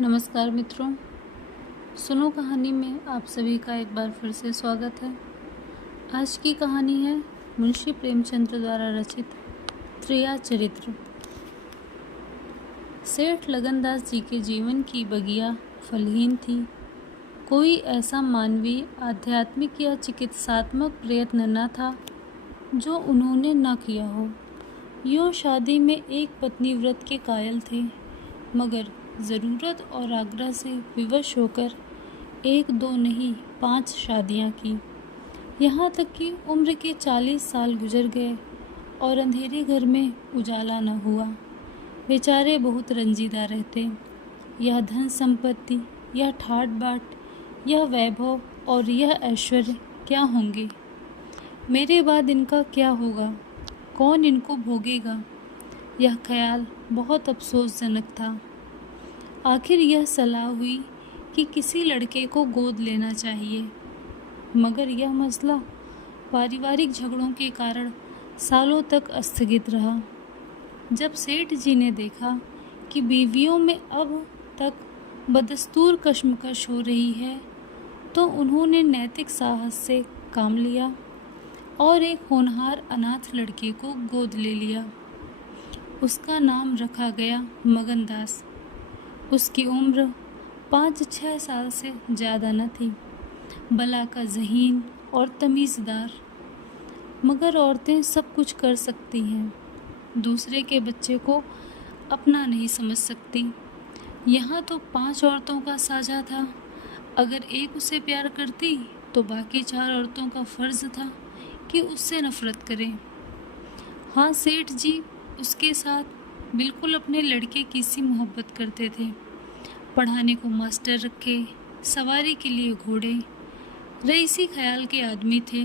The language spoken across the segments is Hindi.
नमस्कार मित्रों, सुनो कहानी में आप सभी का एक बार फिर से स्वागत है। आज की कहानी है मुंशी प्रेमचंद्र द्वारा रचित त्रिया चरित्र। सेठ लगनदास जी के जीवन की बगिया फलहीन थी। कोई ऐसा मानवीय, आध्यात्मिक या चिकित्सात्मक प्रयत्न न था जो उन्होंने न किया हो। यूँ शादी में एक पत्नी व्रत के कायल थे, मगर ज़रूरत और आग्रह से विवश होकर एक दो नहीं 5 शादियां की। यहाँ तक कि उम्र के 40 साल गुजर गए और अंधेरे घर में उजाला न हुआ। बेचारे बहुत रंजीदा रहते। यह धन संपत्ति, यह ठाट बाट, यह वैभव और यह ऐश्वर्य क्या होंगे? मेरे बाद इनका क्या होगा? कौन इनको भोगेगा? यह ख्याल बहुत अफसोसजनक था। आखिर यह सलाह हुई कि किसी लड़के को गोद लेना चाहिए, मगर यह मसला पारिवारिक झगड़ों के कारण सालों तक स्थगित रहा। जब सेठ जी ने देखा कि बीवियों में अब तक बदस्तूर कशमकश हो रही है, तो उन्होंने नैतिक साहस से काम लिया और एक होनहार अनाथ लड़के को गोद ले लिया। उसका नाम रखा गया मगनदास। उसकी उम्र 5-6 साल से ज़्यादा न थी, भला का ज़हीन और तमीज़दार। मगर औरतें सब कुछ कर सकती हैं, दूसरे के बच्चे को अपना नहीं समझ सकती। यहाँ तो 5 औरतों का साझा था। अगर एक उसे प्यार करती तो बाकी 4 औरतों का फ़र्ज़ था कि उससे नफ़रत करें। हाँ, सेठ जी उसके साथ बिल्कुल अपने लड़के की सी मोहब्बत करते थे। पढ़ाने को मास्टर रखे, सवारी के लिए घोड़े, रईसी ख्याल के आदमी थे।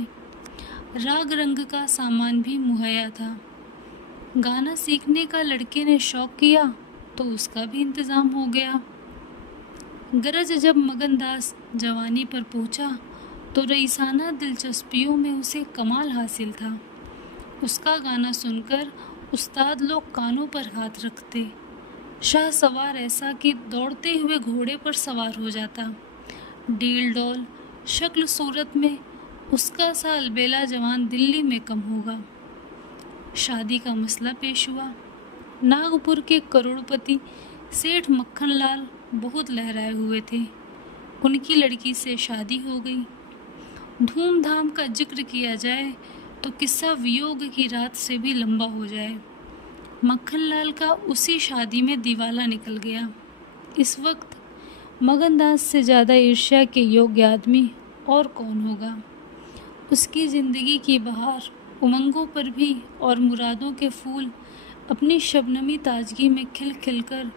राग रंग का सामान भी मुहैया था। गाना सीखने का लड़के ने शौक किया तो उसका भी इंतज़ाम हो गया। गरज जब मगनदास जवानी पर पहुंचा तो रईसाना दिलचस्पियों में उसे कमाल हासिल था। उसका गाना सुनकर उस्ताद लोग कानों पर हाथ रखते। शाह सवार ऐसा कि दौड़ते हुए घोड़े पर सवार हो जाता। डील डौल शक्ल सूरत में उसका सा अलबेला जवान दिल्ली में कम होगा। शादी का मसला पेश हुआ। नागपुर के करोड़पति सेठ मक्खनलाल बहुत लहराए हुए थे। उनकी लड़की से शादी हो गई। धूमधाम का जिक्र किया जाए तो किस्सा वियोग की रात से भी लंबा हो जाए। मक्खनलाल का उसी शादी में दिवाला निकल गया। इस वक्त मगनदास से ज़्यादा ईर्ष्या के योग्य आदमी और कौन होगा? उसकी ज़िंदगी की बहार उमंगों पर भी और मुरादों के फूल अपनी शबनमी ताजगी में खिल खिलकर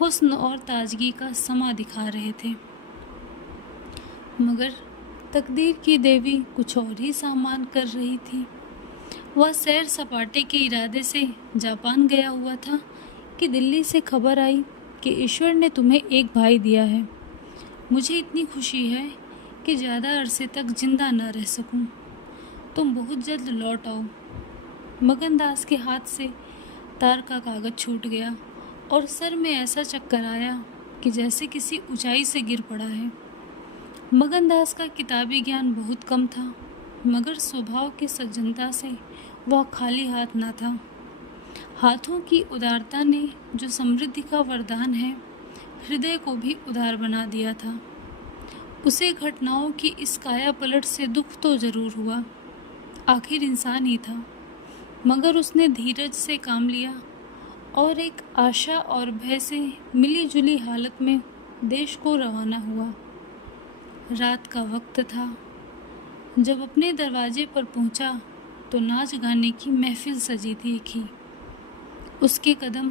हुस्न और ताजगी का समा दिखा रहे थे। मगर तकदीर की देवी कुछ और ही सामान कर रही थी। वह सैर सपाटे के इरादे से जापान गया हुआ था कि दिल्ली से खबर आई कि ईश्वर ने तुम्हें एक भाई दिया है। मुझे इतनी खुशी है कि ज़्यादा अरसे तक जिंदा न रह सकूं। तुम बहुत जल्द लौट आओ। मगनदास के हाथ से तार का कागज़ छूट गया और सर में ऐसा चक्कर आया कि जैसे किसी ऊंचाई से गिर पड़ा है। मगनदास का किताबी ज्ञान बहुत कम था, मगर स्वभाव की सज्जनता से वह खाली हाथ न था। हाथों की उदारता ने जो समृद्धि का वरदान है, हृदय को भी उदार बना दिया था। उसे घटनाओं की इस काया पलट से दुख तो जरूर हुआ, आखिर इंसान ही था। मगर उसने धीरज से काम लिया और एक आशा और भय से मिली जुली हालत में देश को रवाना हुआ। रात का वक्त था। जब अपने दरवाजे पर पहुंचा तो नाच गाने की महफिल सजी थी। उसके कदम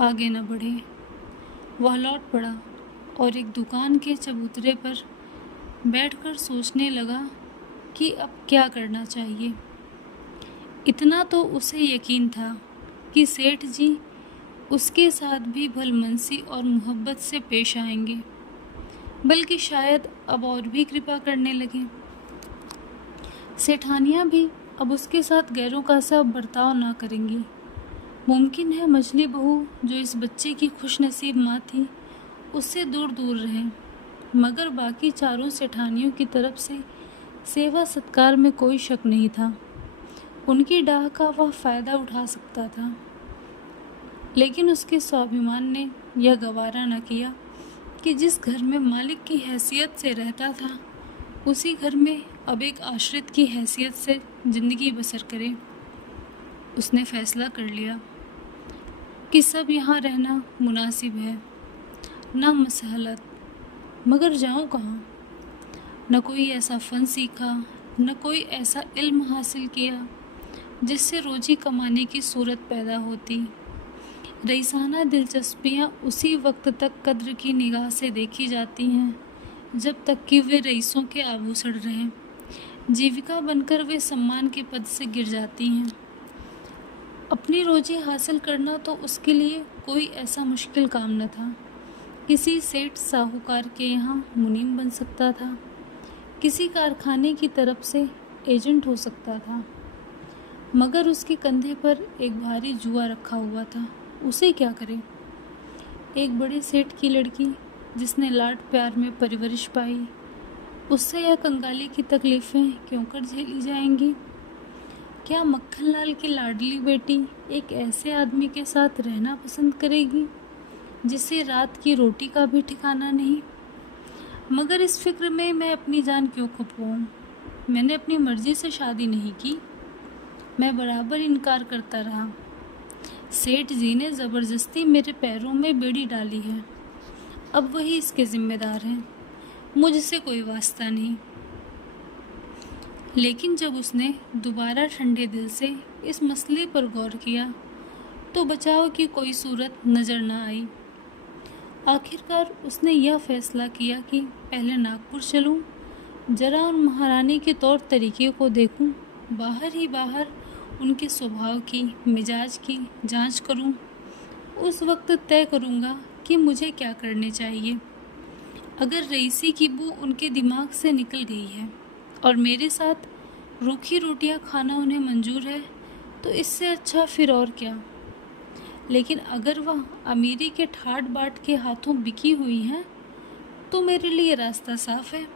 आगे न बढ़े। वह लौट पड़ा और एक दुकान के चबूतरे पर बैठकर सोचने लगा कि अब क्या करना चाहिए। इतना तो उसे यकीन था कि सेठ जी उसके साथ भी भलमनसी और मोहब्बत से पेश आएंगे, बल्कि शायद अब और भी कृपा करने लगे। सेठानियाँ भी अब उसके साथ गैरों का सा बर्ताव ना करेंगी। मुमकिन है मछली बहू जो इस बच्चे की खुशनसीब माँ थी, उससे दूर दूर रहें, मगर बाकी चारों सेठानियों की तरफ से सेवा सत्कार में कोई शक नहीं था। उनकी डाह का वह फ़ायदा उठा सकता था, लेकिन उसके स्वाभिमान ने यह गवारा न किया कि जिस घर में मालिक की हैसियत से रहता था, उसी घर में अब एक आश्रित की हैसियत से ज़िंदगी बसर करे। उसने फैसला कर लिया कि सब यहाँ रहना मुनासिब है, ना मसहलत, मगर जाऊँ कहाँ? न कोई ऐसा फ़न सीखा, न कोई ऐसा इल्म हासिल किया जिससे रोजी कमाने की सूरत पैदा होती। रईसाना दिलचस्पियाँ उसी वक्त तक कद्र की निगाह से देखी जाती हैं जब तक कि वे रईसों के आभूषण रहें। जीविका बनकर वे सम्मान के पद से गिर जाती हैं। अपनी रोजी हासिल करना तो उसके लिए कोई ऐसा मुश्किल काम न था। किसी सेठ साहूकार के यहाँ मुनीम बन सकता था, किसी कारखाने की तरफ से एजेंट हो सकता था, मगर उसके कंधे पर एक भारी जुआ रखा हुआ था। उसे क्या करे? एक बड़े सेठ की लड़की जिसने लाड प्यार में परवरिश पाई, उससे यह कंगाली की तकलीफ़ें क्यों कर झेली जाएंगी? क्या मक्खनलाल की लाडली बेटी एक ऐसे आदमी के साथ रहना पसंद करेगी जिसे रात की रोटी का भी ठिकाना नहीं? मगर इस फिक्र में मैं अपनी जान क्यों खपवाऊं? मैंने अपनी मर्जी से शादी नहीं की। मैं बराबर इनकार करता रहा। सेठ जी ने ज़बरदस्ती मेरे पैरों में बेड़ी डाली है। अब वही इसके जिम्मेदार हैं, मुझसे कोई वास्ता नहीं। लेकिन जब उसने दोबारा ठंडे दिल से इस मसले पर गौर किया तो बचाव की कोई सूरत नज़र न आई। आखिरकार उसने यह फैसला किया कि पहले नागपुर चलूं, जरा उन महारानी के तौर तरीके को देखूं, बाहर ही बाहर उनके स्वभाव की, मिजाज की जांच करूं। उस वक्त तय करूंगा कि मुझे क्या करने चाहिए। अगर रईसी की बू उनके दिमाग से निकल गई है और मेरे साथ रूखी रोटियां खाना उन्हें मंजूर है, तो इससे अच्छा फिर और क्या। लेकिन अगर वह अमीरी के ठाट बाट के हाथों बिकी हुई हैं, तो मेरे लिए रास्ता साफ है।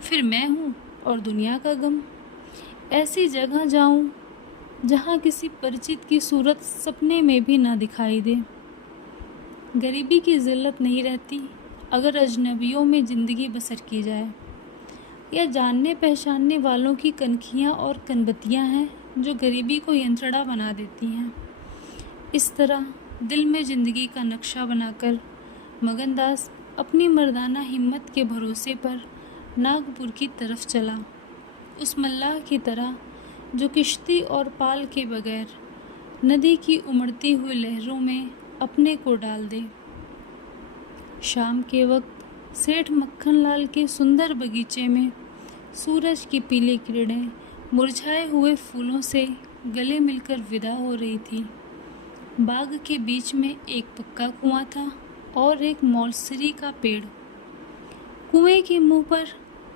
फिर मैं हूँ और दुनिया का गम। ऐसी जगह जाऊँ जहाँ किसी परिचित की सूरत सपने में भी ना दिखाई दे। गरीबी की ज़िल्लत नहीं रहती अगर अजनबियों में ज़िंदगी बसर की जाए, या जानने पहचानने वालों की कनखियाँ और कनबत्तियाँ हैं जो गरीबी को यंत्रणा बना देती हैं। इस तरह दिल में ज़िंदगी का नक्शा बनाकर मगनदास अपनी मर्दाना हिम्मत के भरोसे पर नागपुर की तरफ चला, उस मल्लाह की तरह जो किश्ती और पाल के बगैर नदी की उमड़ती हुई लहरों में अपने को डाल दे। शाम के वक्त सेठ मक्खनलाल के सुंदर बगीचे में सूरज की पीली किरणें मुरझाए हुए फूलों से गले मिलकर विदा हो रही थी। बाग के बीच में एक पक्का कुआं था और एक मौलसरी का पेड़। कुएं के मुंह पर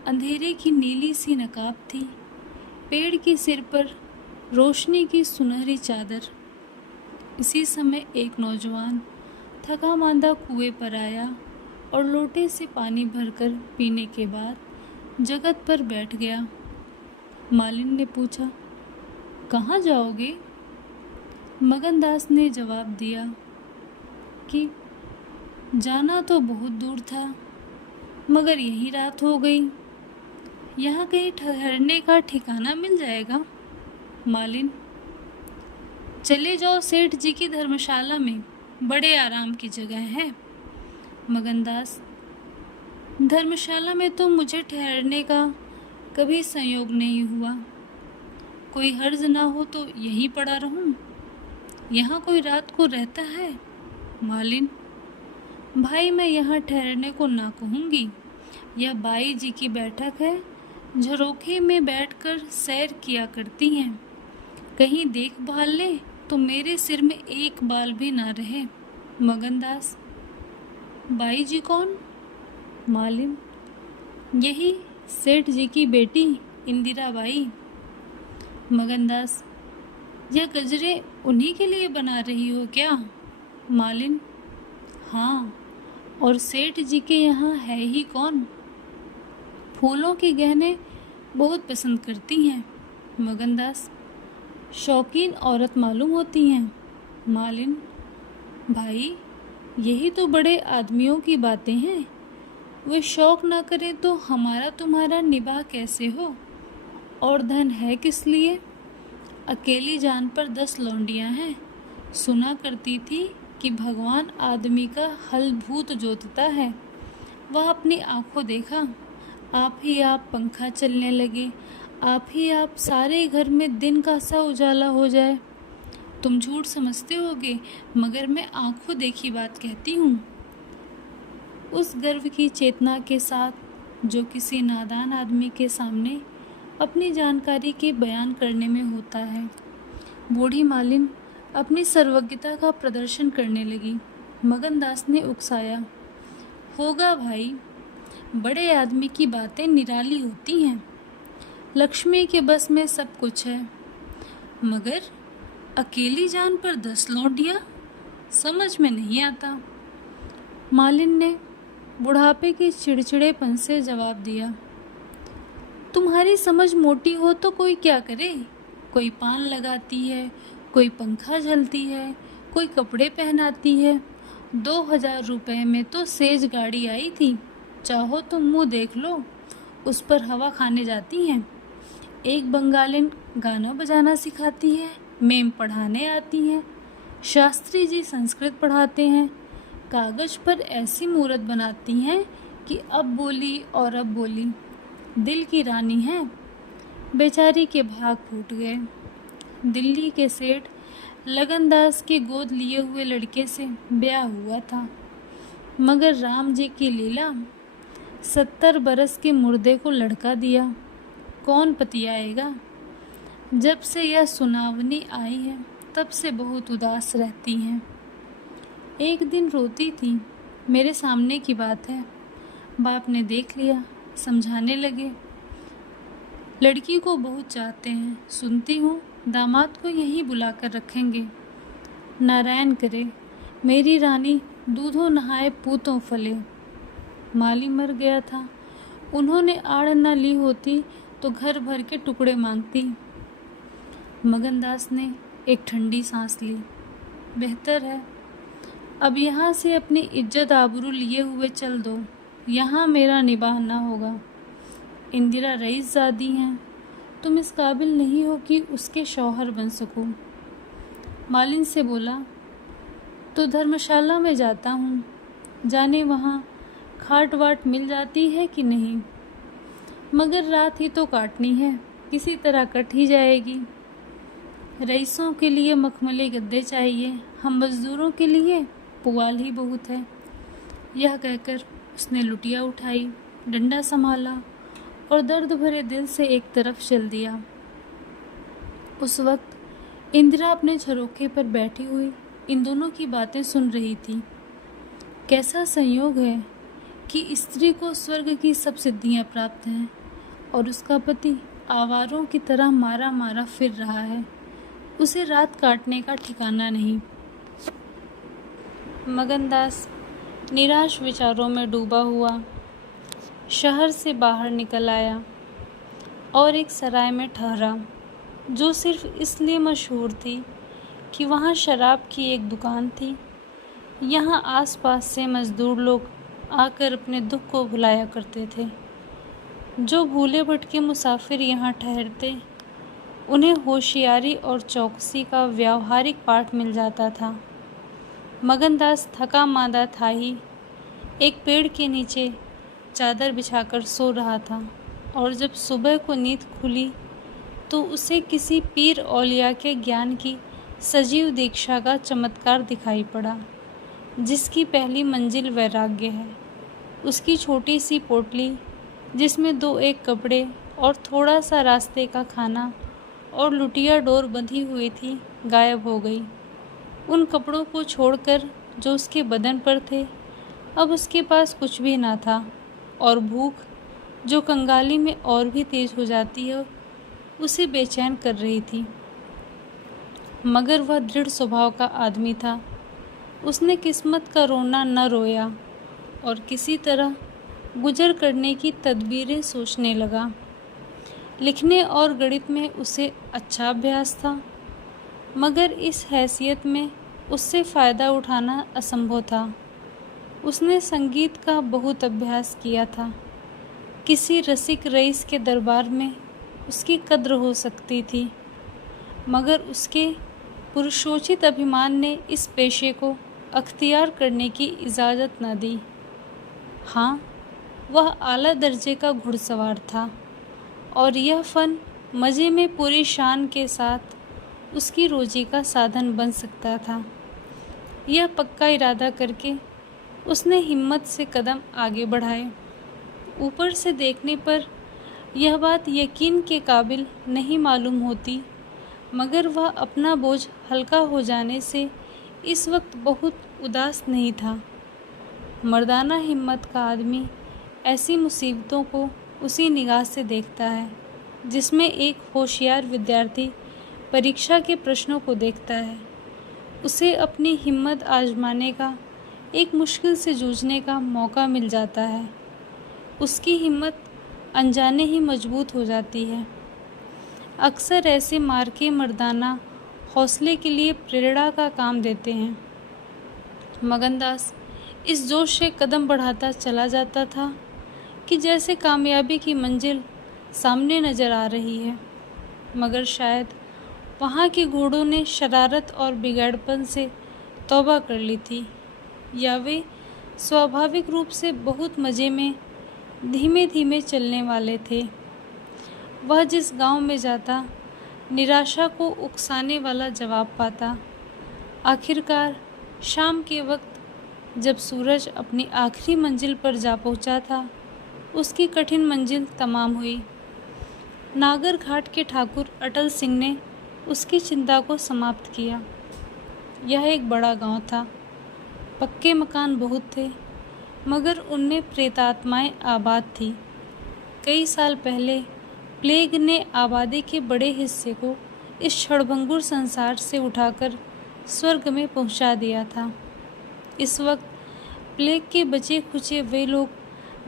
अंधेरे की नीली सी नकाब थी। पेड़ के सिर पर रोशनी की सुनहरी चादर। इसी समय एक नौजवान थका मांदा कुएं पर आया और लोटे से पानी भरकर पीने के बाद जगत पर बैठ गया। मालिन ने पूछा, कहाँ जाओगे? मगनदास ने जवाब दिया कि जाना तो बहुत दूर था, मगर यही रात हो गई। यहाँ कहीं ठहरने का ठिकाना मिल जाएगा? मालिन, चले जाओ सेठ जी की धर्मशाला में, बड़े आराम की जगह है। मगनदास, धर्मशाला में तो मुझे ठहरने का कभी संयोग नहीं हुआ। कोई हर्ज ना हो तो यहीं पड़ा रहूं। यहाँ कोई रात को रहता है? मालिन, भाई मैं यहाँ ठहरने को ना कहूँगी। यह बाई जी की बैठक है, झरोखे में बैठकर सैर किया करती हैं। कहीं देखभाल ले तो मेरे सिर में एक बाल भी ना रहे। मगनदास, बाई जी कौन? मालिन, यही सेठ जी की बेटी इंदिरा बाई। मगनदास, यह गजरे उन्हीं के लिए बना रही हो क्या? मालिन, हाँ, और सेठ जी के यहाँ है ही कौन। फूलों के गहने बहुत पसंद करती हैं मगनदास, शौकीन औरत मालूम होती हैं। मालिन, भाई यही तो बड़े आदमियों की बातें हैं। वे शौक ना करें तो हमारा तुम्हारा निबाह कैसे हो। और धन है किस लिए। अकेली जान पर 10 लौंडियां हैं। सुना करती थी कि भगवान आदमी का हल भूत जोतता है। वह अपनी आंखों देखा, आप ही आप पंखा चलने लगे, आप ही आप सारे घर में दिन का सा उजाला हो जाए। तुम झूठ समझते होगे, मगर मैं आंखों देखी बात कहती हूँ। उस गर्व की चेतना के साथ जो किसी नादान आदमी के सामने अपनी जानकारी के बयान करने में होता है। बूढ़ी मालिन अपनी सर्वज्ञता का प्रदर्शन करने लगी। मगनदास ने उकसाया, होगा भाई, बड़े आदमी की बातें निराली होती हैं। लक्ष्मी के बस में सब कुछ है, मगर अकेली जान पर 10 लौंडियां, समझ में नहीं आता। मालिन ने बुढ़ापे के चिड़चिड़ेपन से जवाब दिया, तुम्हारी समझ मोटी हो तो कोई क्या करे। कोई पान लगाती है, कोई पंखा झलती है, कोई कपड़े पहनाती है। 2000 रुपए में तो सेज गाड़ी आई थी, चाहो तो मुंह देख लो, उस पर हवा खाने जाती हैं। एक बंगालिन गाना बजाना सिखाती है, मेम पढ़ाने आती हैं, शास्त्री जी संस्कृत पढ़ाते हैं, कागज पर ऐसी मूरत बनाती हैं कि अब बोली और अब बोली, दिल की रानी है। बेचारी के भाग फूट गए। दिल्ली के सेठ लगनदास के गोद लिए हुए लड़के से ब्याह हुआ था, मगर राम जी की लीला, 70 बरस के मुर्दे को लड़का दिया, कौन पतियाएगा। जब से यह सुनावनी आई है तब से बहुत उदास रहती हैं। एक दिन रोती थी, मेरे सामने की बात है। बाप ने देख लिया, समझाने लगे, लड़की को बहुत चाहते हैं, सुनती हूँ दामाद को यहीं बुलाकर रखेंगे। नारायण करे मेरी रानी दूधों नहाए पूतों फले। माली मर गया था, उन्होंने आड़ न ली होती तो घर भर के टुकड़े मांगती। मगनदास ने एक ठंडी सांस ली। बेहतर है, अब यहाँ से अपनी इज्जत आबरू लिए हुए चल दो, यहाँ मेरा निबाह ना होगा। इंदिरा रईसजादी हैं, तुम इस काबिल नहीं हो कि उसके शौहर बन सको। मालिन से बोला, तो धर्मशाला में जाता हूँ, जाने वहाँ खाट वाट मिल जाती है कि नहीं। मगर रात ही तो काटनी है, किसी तरह कट ही जाएगी। रईसों के लिए मखमली गद्दे चाहिए, हम मजदूरों के लिए पुआल ही बहुत है। यह कहकर उसने लुटिया उठाई, डंडा संभाला और दर्द भरे दिल से एक तरफ चल दिया। उस वक्त इंदिरा अपने झरोखे पर बैठी हुई इन दोनों की बातें सुन रही थी। कैसा संयोग है कि स्त्री को स्वर्ग की सब सिद्धियां प्राप्त हैं और उसका पति आवारों की तरह मारा मारा फिर रहा है, उसे रात काटने का ठिकाना नहीं। मगनदास निराश विचारों में डूबा हुआ शहर से बाहर निकल आया और एक सराय में ठहरा, जो सिर्फ इसलिए मशहूर थी कि वहाँ शराब की एक दुकान थी। यहाँ आसपास से मज़दूर लोग आकर अपने दुख को भुलाया करते थे। जो भूले भटके मुसाफिर यहाँ ठहरते, उन्हें होशियारी और चौकसी का व्यावहारिक पाठ मिल जाता था। मगनदास थका मांदा था ही, एक पेड़ के नीचे चादर बिछाकर सो रहा था और जब सुबह को नींद खुली तो उसे किसी पीर औलिया के ज्ञान की सजीव दीक्षा का चमत्कार दिखाई पड़ा, जिसकी पहली मंजिल वैराग्य है। उसकी छोटी सी पोटली, जिसमें 2-1 कपड़े और थोड़ा सा रास्ते का खाना और लुटिया डोर बंधी हुई थी, गायब हो गई। उन कपड़ों को छोड़कर जो उसके बदन पर थे, अब उसके पास कुछ भी ना था, और भूख, जो कंगाली में और भी तेज हो जाती है, उसे बेचैन कर रही थी। मगर वह दृढ़ स्वभाव का आदमी था। उसने किस्मत का रोना न रोया और किसी तरह गुजर करने की तदबीरें सोचने लगा। लिखने और गणित में उसे अच्छा अभ्यास था, मगर इस हैसियत में उससे फ़ायदा उठाना असंभव था। उसने संगीत का बहुत अभ्यास किया था। किसी रसिक रईस के दरबार में उसकी कद्र हो सकती थी, मगर उसके पुरुषोचित अभिमान ने इस पेशे को अख्तियार करने की इजाज़त न दी। हाँ, वह आला दर्जे का घुड़सवार था और यह फ़न मज़े में पूरी शान के साथ उसकी रोजी का साधन बन सकता था। यह पक्का इरादा करके उसने हिम्मत से कदम आगे बढ़ाए। ऊपर से देखने पर यह बात यकीन के काबिल नहीं मालूम होती, मगर वह अपना बोझ हल्का हो जाने से इस वक्त बहुत उदास नहीं था। मर्दाना हिम्मत का आदमी ऐसी मुसीबतों को उसी निगाह से देखता है जिसमें एक होशियार विद्यार्थी परीक्षा के प्रश्नों को देखता है। उसे अपनी हिम्मत आजमाने का, एक मुश्किल से जूझने का मौका मिल जाता है। उसकी हिम्मत अनजाने ही मजबूत हो जाती है। अक्सर ऐसे मार्के मर्दाना हौसले के लिए प्रेरणा का काम देते हैं। मगनदास इस जोश से कदम बढ़ाता चला जाता था कि जैसे कामयाबी की मंजिल सामने नज़र आ रही है, मगर शायद वहाँ के घोड़ों ने शरारत और बिगड़पन से तौबा कर ली थी, या वे स्वाभाविक रूप से बहुत मज़े में धीमे धीमे चलने वाले थे। वह जिस गांव में जाता, निराशा को उकसाने वाला जवाब पाता। आखिरकार शाम के वक्त जब सूरज अपनी आखिरी मंजिल पर जा पहुंचा था, उसकी कठिन मंजिल तमाम हुई। नागर घाट के ठाकुर अटल सिंह ने उसकी चिंता को समाप्त किया। यह एक बड़ा गांव था। पक्के मकान बहुत थे, मगर उनमें प्रेतात्माएं आबाद थी। कई साल पहले प्लेग ने आबादी के बड़े हिस्से को इस क्षणभंगुर संसार से उठाकर स्वर्ग में पहुंचा दिया था। इस वक्त प्लेग के बचे खुचे वे लोग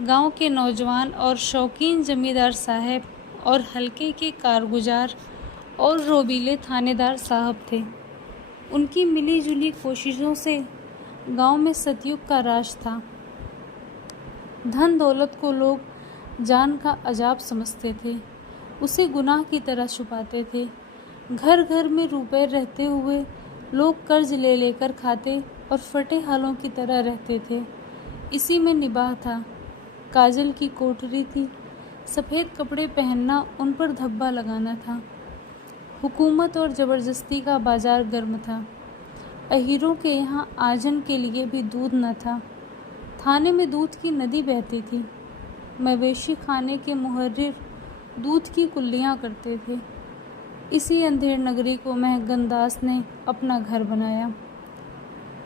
गांव के नौजवान और शौकीन जमींदार साहब और हल्के के कारगुजार और रोबीले थानेदार साहब थे। उनकी मिली जुली कोशिशों से गांव में सतयुग का राज था। धन दौलत को लोग जान का अजाब समझते थे, उसे गुनाह की तरह छुपाते थे। घर घर में रुपए रहते हुए लोग कर्ज ले लेकर खाते और फटे हालों की तरह रहते थे। इसी में निबाह था। काजल की कोठरी थी, सफ़ेद कपड़े पहनना उन पर धब्बा लगाना था। हुकूमत और ज़बरदस्ती का बाजार गर्म था। अहीरों के यहाँ आजन के लिए भी दूध न था। थाने में दूध की नदी बहती थी। मवेशी खाने के मुहर्रिर दूध की कुल्लियाँ करते थे। इसी अंधेर नगरी को महगनदास ने अपना घर बनाया।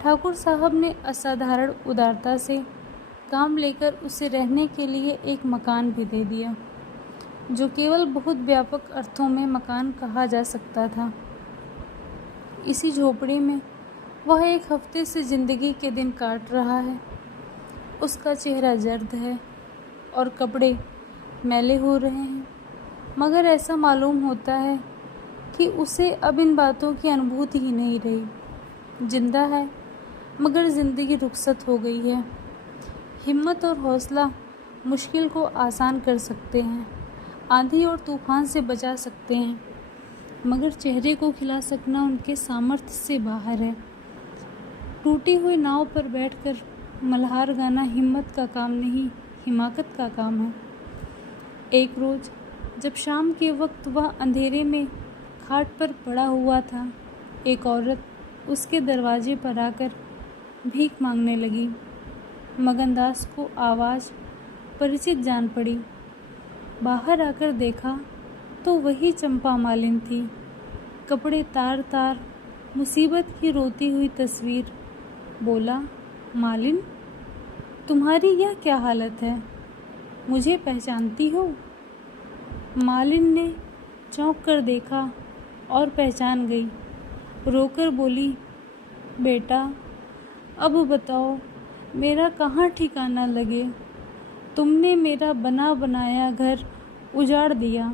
ठाकुर साहब ने असाधारण उदारता से काम लेकर उसे रहने के लिए एक मकान भी दे दिया, जो केवल बहुत व्यापक अर्थों में मकान कहा जा सकता था। इसी झोपड़ी में वह एक हफ्ते से ज़िंदगी के दिन काट रहा है। उसका चेहरा जर्द है और कपड़े मैले हो रहे हैं, मगर ऐसा मालूम होता है कि उसे अब इन बातों की अनुभूति ही नहीं रही। जिंदा है, मगर ज़िंदगी रुखसत हो गई है। हिम्मत और हौसला मुश्किल को आसान कर सकते हैं, आंधी और तूफान से बचा सकते हैं, मगर चेहरे को खिला सकना उनके सामर्थ्य से बाहर है। टूटी हुई नाव पर बैठकर मल्हार गाना हिम्मत का काम नहीं, हिमाकत का काम है। एक रोज़ जब शाम के वक्त वह अंधेरे में खाट पर पड़ा हुआ था, एक औरत उसके दरवाजे पर आकर भीख मांगने लगी। मगनदास को आवाज़ परिचित जान पड़ी। बाहर आकर देखा तो वही चंपा मालिन थी। कपड़े तार तार, मुसीबत की रोती हुई तस्वीर। बोला, मालिन, तुम्हारी यह क्या हालत है? मुझे पहचानती हो? मालिन ने चौंक कर देखा और पहचान गई। रोकर बोली, बेटा, अब बताओ मेरा कहाँ ठिकाना लगे। तुमने मेरा बना बनाया घर उजाड़ दिया।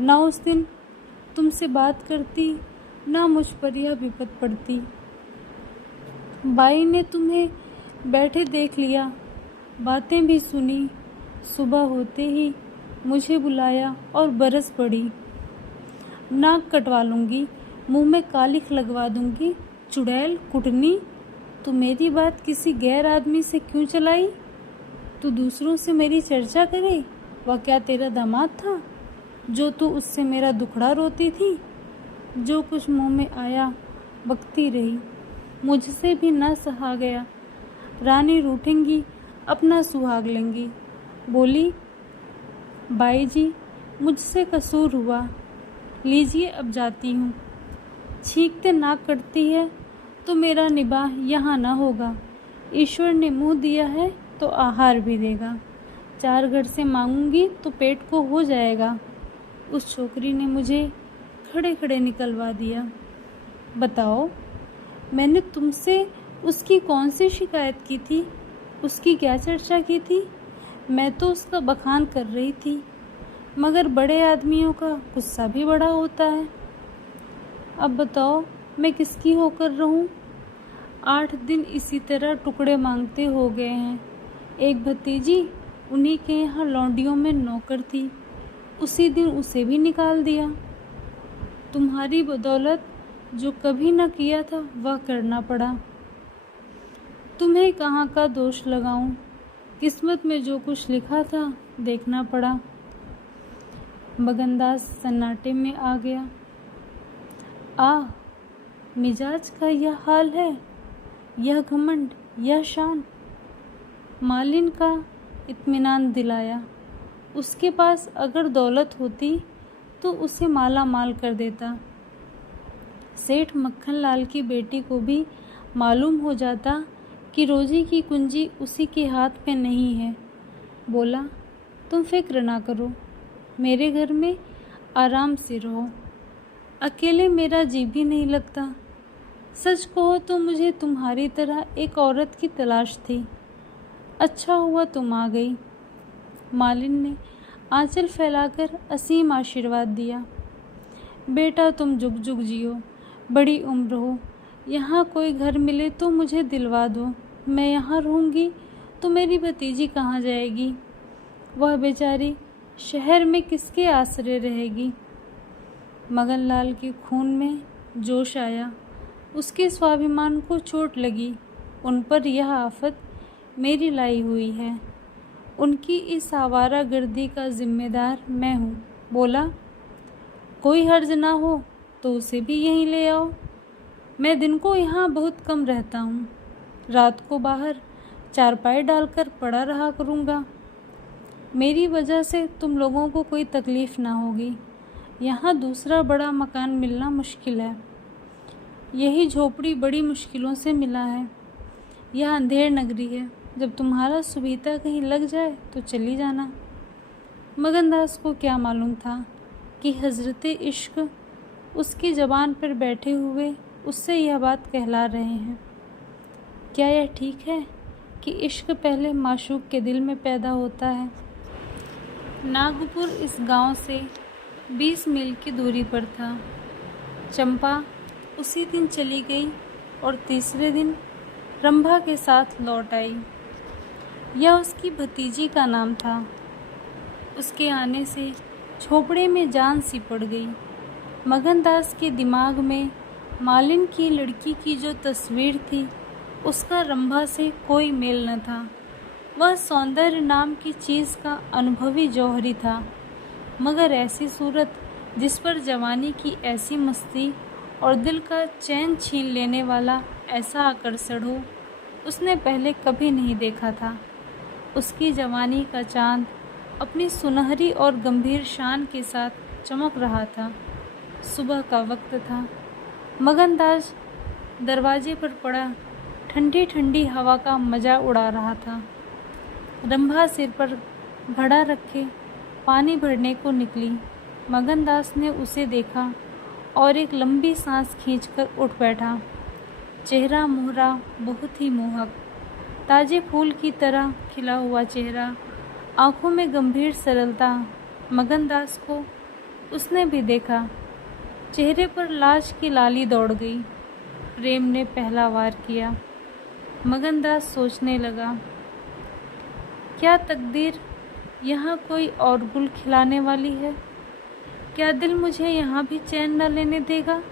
ना उस दिन तुमसे बात करती, ना मुझ पर यह विपत पड़ती। बाई ने तुम्हें बैठे देख लिया, बातें भी सुनी। सुबह होते ही मुझे बुलाया और बरस पड़ी। नाक कटवा लूँगी, मुंह में कालिख लगवा दूँगी। चुड़ैल कुटनी, तू मेरी बात किसी गैर आदमी से क्यों चलाई? तू दूसरों से मेरी चर्चा करे? वह क्या तेरा दामाद था जो तू उससे मेरा दुखड़ा रोती थी? जो कुछ मुंह में आया बकती रही, मुझसे भी न सहा गया। रानी रूठेंगी, अपना सुहाग लेंगी। बोली, बाई जी मुझसे कसूर हुआ, लीजिए अब जाती हूँ। छींकते नाक कटती है तो मेरा निबाह यहाँ न होगा। ईश्वर ने मुँह दिया है तो आहार भी देगा। 4 घर से मांगूंगी तो पेट को हो जाएगा। उस छोकरी ने मुझे खड़े खड़े निकलवा दिया। बताओ, मैंने तुमसे उसकी कौन सी शिकायत की थी? उसकी क्या चर्चा की थी? मैं तो उसका बखान कर रही थी, मगर बड़े आदमियों का गुस्सा भी बड़ा होता है। अब बताओ मैं किसकी होकर रहूं? 8 दिन इसी तरह टुकड़े मांगते हो गए हैं। एक भतीजी उन्हीं के यहाँ लौंडियों में नौकर थी, उसी दिन उसे भी निकाल दिया। तुम्हारी बदौलत जो कभी न किया था वह करना पड़ा। तुम्हें कहाँ का दोष लगाऊं? किस्मत में जो कुछ लिखा था देखना पड़ा। मगनदास सन्नाटे में आ गया। मिजाज का यह हाल है, यह घमंड, यह शान। मालिन का इत्मीनान दिलाया। उसके पास अगर दौलत होती तो उसे माला माल कर देता। सेठ मक्खन लाल की बेटी को भी मालूम हो जाता कि रोजी की कुंजी उसी के हाथ में नहीं है। बोला, तुम फिक्र ना करो, मेरे घर में आराम से रहो। अकेले मेरा जी भी नहीं लगता। सच कहो तो मुझे तुम्हारी तरह एक औरत की तलाश थी। अच्छा हुआ तुम आ गई। मालिन ने आंचल फैलाकर असीम आशीर्वाद दिया। बेटा तुम जुग जुग जियो, बड़ी उम्र हो। यहाँ कोई घर मिले तो मुझे दिलवा दो। मैं यहाँ रहूँगी तो मेरी भतीजी कहाँ जाएगी? वह बेचारी शहर में किसके आसरे रहेगी? मगनलाल के खून में जोश आया। उसके स्वाभिमान को चोट लगी। उन पर यह आफत मेरी लाई हुई है। उनकी इस आवारा गर्दी का जिम्मेदार मैं हूँ। बोला, कोई हर्ज ना हो तो उसे भी यहीं ले आओ। मैं दिन को यहाँ बहुत कम रहता हूँ। रात को बाहर चारपाई डालकर पड़ा रहा करूँगा। मेरी वजह से तुम लोगों को कोई तकलीफ़ ना होगी। यहाँ दूसरा बड़ा मकान मिलना मुश्किल है। यही झोपड़ी बड़ी मुश्किलों से मिला है। यह अंधेर नगरी है। जब तुम्हारा सुबीता कहीं लग जाए तो चली जाना। मगनदास को क्या मालूम था कि हज़रते इश्क उसकी ज़बान पर बैठे हुए उससे यह बात कहला रहे हैं। क्या यह ठीक है कि इश्क पहले माशूक के दिल में पैदा होता है? नागपुर इस गांव से 20 मील की दूरी पर था। चंपा उसी दिन चली गई और तीसरे दिन रंभा के साथ लौट आई। यह उसकी भतीजी का नाम था। उसके आने से झोपड़े में जान सी पड़ गई। मगनदास के दिमाग में मालिन की लड़की की जो तस्वीर थी उसका रंभा से कोई मेल न था। वह सौंदर्य नाम की चीज़ का अनुभवी जौहरी था, मगर ऐसी सूरत जिस पर जवानी की ऐसी मस्ती और दिल का चैन छीन लेने वाला ऐसा आकर्षण हो, उसने पहले कभी नहीं देखा था। उसकी जवानी का चांद अपनी सुनहरी और गंभीर शान के साथ चमक रहा था। सुबह का वक्त था। मगनदास दरवाजे पर पड़ा ठंडी ठंडी हवा का मज़ा उड़ा रहा था। रंभा सिर पर घड़ा रखे पानी भरने को निकली। मगनदास ने उसे देखा और एक लंबी सांस खींचकर उठ बैठा। चेहरा मुहरा बहुत ही मोहक। ताजे फूल की तरह खिला हुआ चेहरा, आंखों में गंभीर सरलता। मगनदास को उसने भी देखा। चेहरे पर लाज की लाली दौड़ गई। प्रेम ने पहला वार किया। मगनदास सोचने लगा, क्या तकदीर यहाँ कोई और गुल खिलाने वाली है? क्या दिल मुझे यहाँ भी चैन न लेने देगा?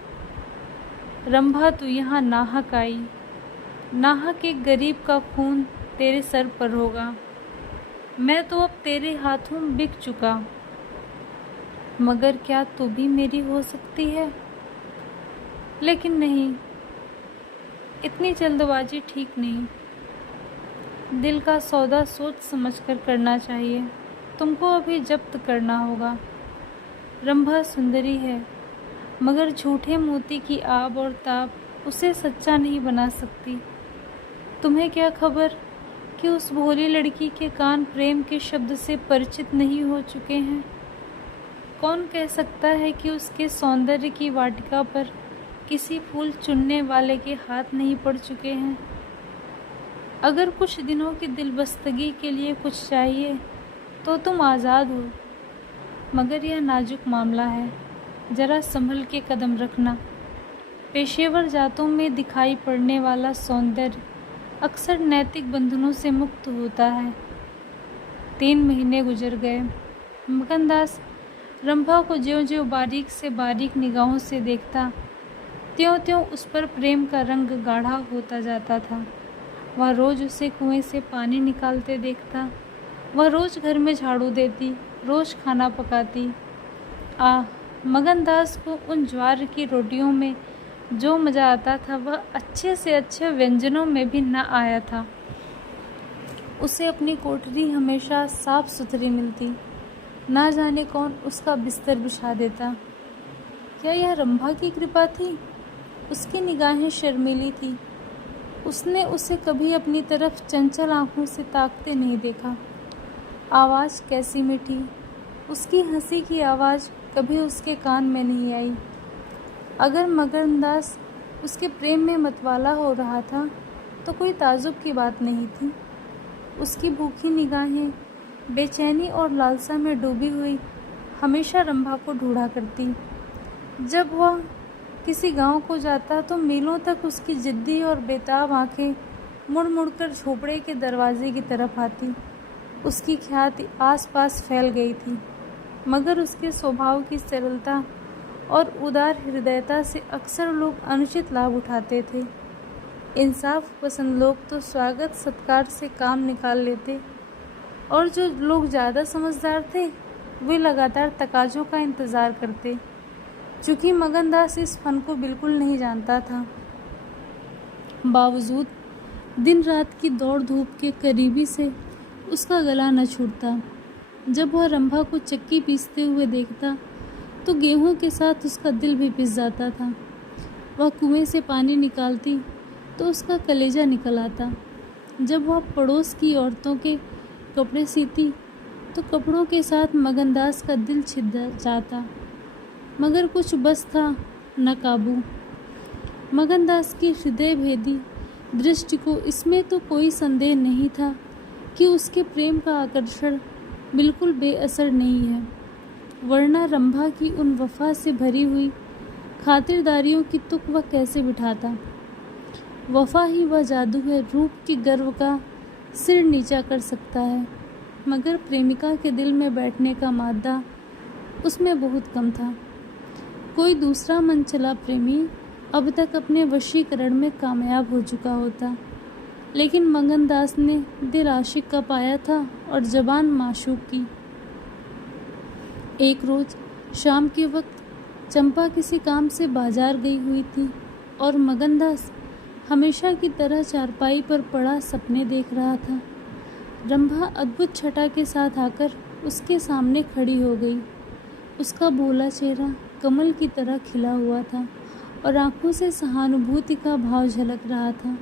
रंभा, तू यहाँ नाहक आई। नाहक एक गरीब का खून तेरे सर पर होगा। मैं तो अब तेरे हाथों बिक चुका, मगर क्या तू भी मेरी हो सकती है? लेकिन नहीं, इतनी जल्दबाजी ठीक नहीं। दिल का सौदा सोच समझकर करना चाहिए। तुमको अभी जब्त करना होगा। रंभा सुंदरी है, मगर झूठे मोती की आब और ताप उसे सच्चा नहीं बना सकती। तुम्हें क्या खबर कि उस भोली लड़की के कान प्रेम के शब्द से परिचित नहीं हो चुके हैं? कौन कह सकता है कि उसके सौंदर्य की वाटिका पर किसी फूल चुनने वाले के हाथ नहीं पड़ चुके हैं? अगर कुछ दिनों की दिलबस्तगी के लिए कुछ चाहिए तो तुम आज़ाद हो, मगर यह नाजुक मामला है। ज़रा संभल के कदम रखना। पेशेवर जातों में दिखाई पड़ने वाला सौंदर्य अक्सर नैतिक बंधनों से मुक्त होता है। 3 महीने गुजर गए। मगनदास रंभा को ज्यों-ज्यों बारीक से बारीक निगाहों से देखता, त्यों-त्यों उस पर प्रेम का रंग गाढ़ा होता जाता था। वह रोज़ उसे कुएं से पानी निकालते देखता। वह रोज़ घर में झाड़ू देती, रोज़ खाना पकाती। मगनदास को उन ज्वार की रोटियों में जो मज़ा आता था, वह अच्छे से अच्छे व्यंजनों में भी न आया था। उसे अपनी कोठरी हमेशा साफ सुथरी मिलती। ना जाने कौन उसका बिस्तर बिछा देता। क्या यह रंभा की कृपा थी? उसकी निगाहें शर्मीली थी। उसने उसे कभी अपनी तरफ चंचल आंखों से ताकते नहीं देखा। आवाज़ कैसी मीठी! उसकी हंसी की आवाज़ कभी उसके कान में नहीं आई। अगर मगनदास उसके प्रेम में मतवाला हो रहा था तो कोई ताज्जुब की बात नहीं थी। उसकी भूखी निगाहें बेचैनी और लालसा में डूबी हुई हमेशा रंभा को ढूंढा करती। जब वह किसी गांव को जाता तो मीलों तक उसकी जिद्दी और बेताब आंखें मुड़ मुड़कर झोपड़े के दरवाजे की तरफ आती। उसकी ख्याति आसपास फैल गई थी, मगर उसके स्वभाव की सरलता और उदार हृदयता से अक्सर लोग अनुचित लाभ उठाते थे। इंसाफ पसंद लोग तो स्वागत सत्कार से काम निकाल लेते, और जो लोग ज़्यादा समझदार थे वे लगातार तकाज़ों का इंतज़ार करते। चूँकि मगनदास इस फन को बिल्कुल नहीं जानता था, बावजूद दिन रात की दौड़ धूप के करीबी से उसका गला न छूटता। जब वह रंभा को चक्की पीसते हुए देखता तो गेहूं के साथ उसका दिल भी पिस जाता था। वह कुएं से पानी निकालती तो उसका कलेजा निकल आता। जब वह पड़ोस की औरतों के कपड़े सीती तो कपड़ों के साथ मगनदास का दिल छिद जाता, मगर कुछ बस था न काबू। मगनदास की हृदय भेदी दृष्टि को इसमें तो कोई संदेह नहीं था कि उसके प्रेम का आकर्षण बिल्कुल बेअसर नहीं है, वरना रंभा की उन वफा से भरी हुई खातिरदारियों की तुक वह कैसे बिठाता। वफा ही वह जादू है, रूप के गर्व का सिर नीचा कर सकता है, मगर प्रेमिका के दिल में बैठने का मादा उसमें बहुत कम था। कोई दूसरा मनचला प्रेमी अब तक अपने वशीकरण में कामयाब हो चुका होता, लेकिन मगनदास ने दिल आशिक का पाया था और ज़बान माशूक की। एक रोज़ शाम के वक्त चंपा किसी काम से बाजार गई हुई थी और मगनदास हमेशा की तरह चारपाई पर पड़ा सपने देख रहा था। रंभा अद्भुत छटा के साथ आकर उसके सामने खड़ी हो गई। उसका भोला चेहरा कमल की तरह खिला हुआ था और आंखों से सहानुभूति का भाव झलक रहा था।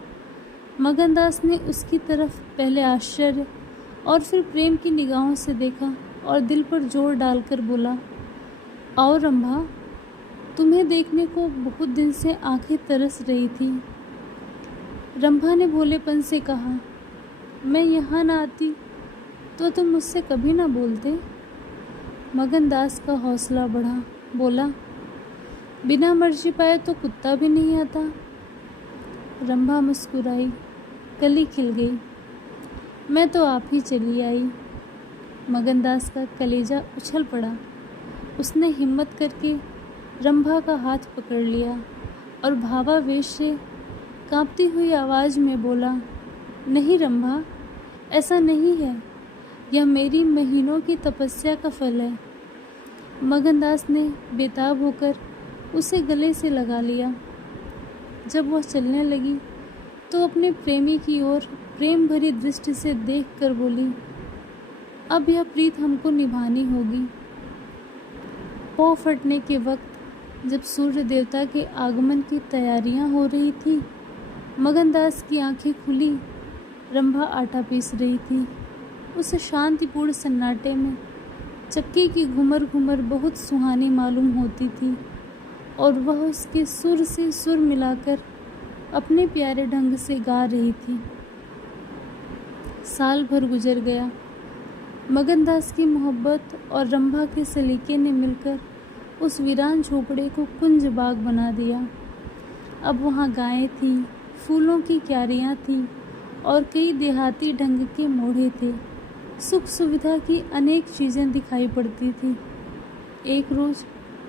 मगनदास ने उसकी तरफ पहले आश्चर्य और फिर प्रेम की निगाहों से देखा और दिल पर जोर डालकर बोला, आओ रंभा, तुम्हें देखने को बहुत दिन से आंखें तरस रही थी। रंभा ने भोलेपन से कहा, मैं यहाँ ना आती तो तुम मुझसे कभी ना बोलते। मगनदास का हौसला बढ़ा, बोला, बिना मर्जी पाए तो कुत्ता भी नहीं आता। रंभा मुस्कुराई, कली खिल गई। मैं तो आप ही चली आई। मगनदास का कलेजा उछल पड़ा। उसने हिम्मत करके रंभा का हाथ पकड़ लिया और भावावेश से कांपती हुई आवाज़ में बोला, नहीं रंभा, ऐसा नहीं है। यह मेरी महीनों की तपस्या का फल है। मगनदास ने बेताब होकर उसे गले से लगा लिया। जब वह चलने लगी तो अपने प्रेमी की ओर प्रेम भरी दृष्टि से देखकर बोली, अब यह प्रीत हमको निभानी होगी। पौ फटने के वक्त जब सूर्य देवता के आगमन की तैयारियां हो रही थी, मगनदास की आंखें खुली। रंभा आटा पीस रही थी। उस शांतिपूर्ण सन्नाटे में चक्की की घुमर घुमर बहुत सुहानी मालूम होती थी और वह उसके सुर से सुर मिलाकर अपने प्यारे ढंग से गा रही थी। साल भर गुजर गया। मगनदास की मोहब्बत और रंभा के सलीके ने मिलकर उस वीरान झोपड़े को कुंज बाग बना दिया। अब वहाँ गायें थी, फूलों की क्यारियाँ थीं और कई देहाती ढंग के मोढ़े थे। सुख सुविधा की अनेक चीज़ें दिखाई पड़ती थी। एक रोज़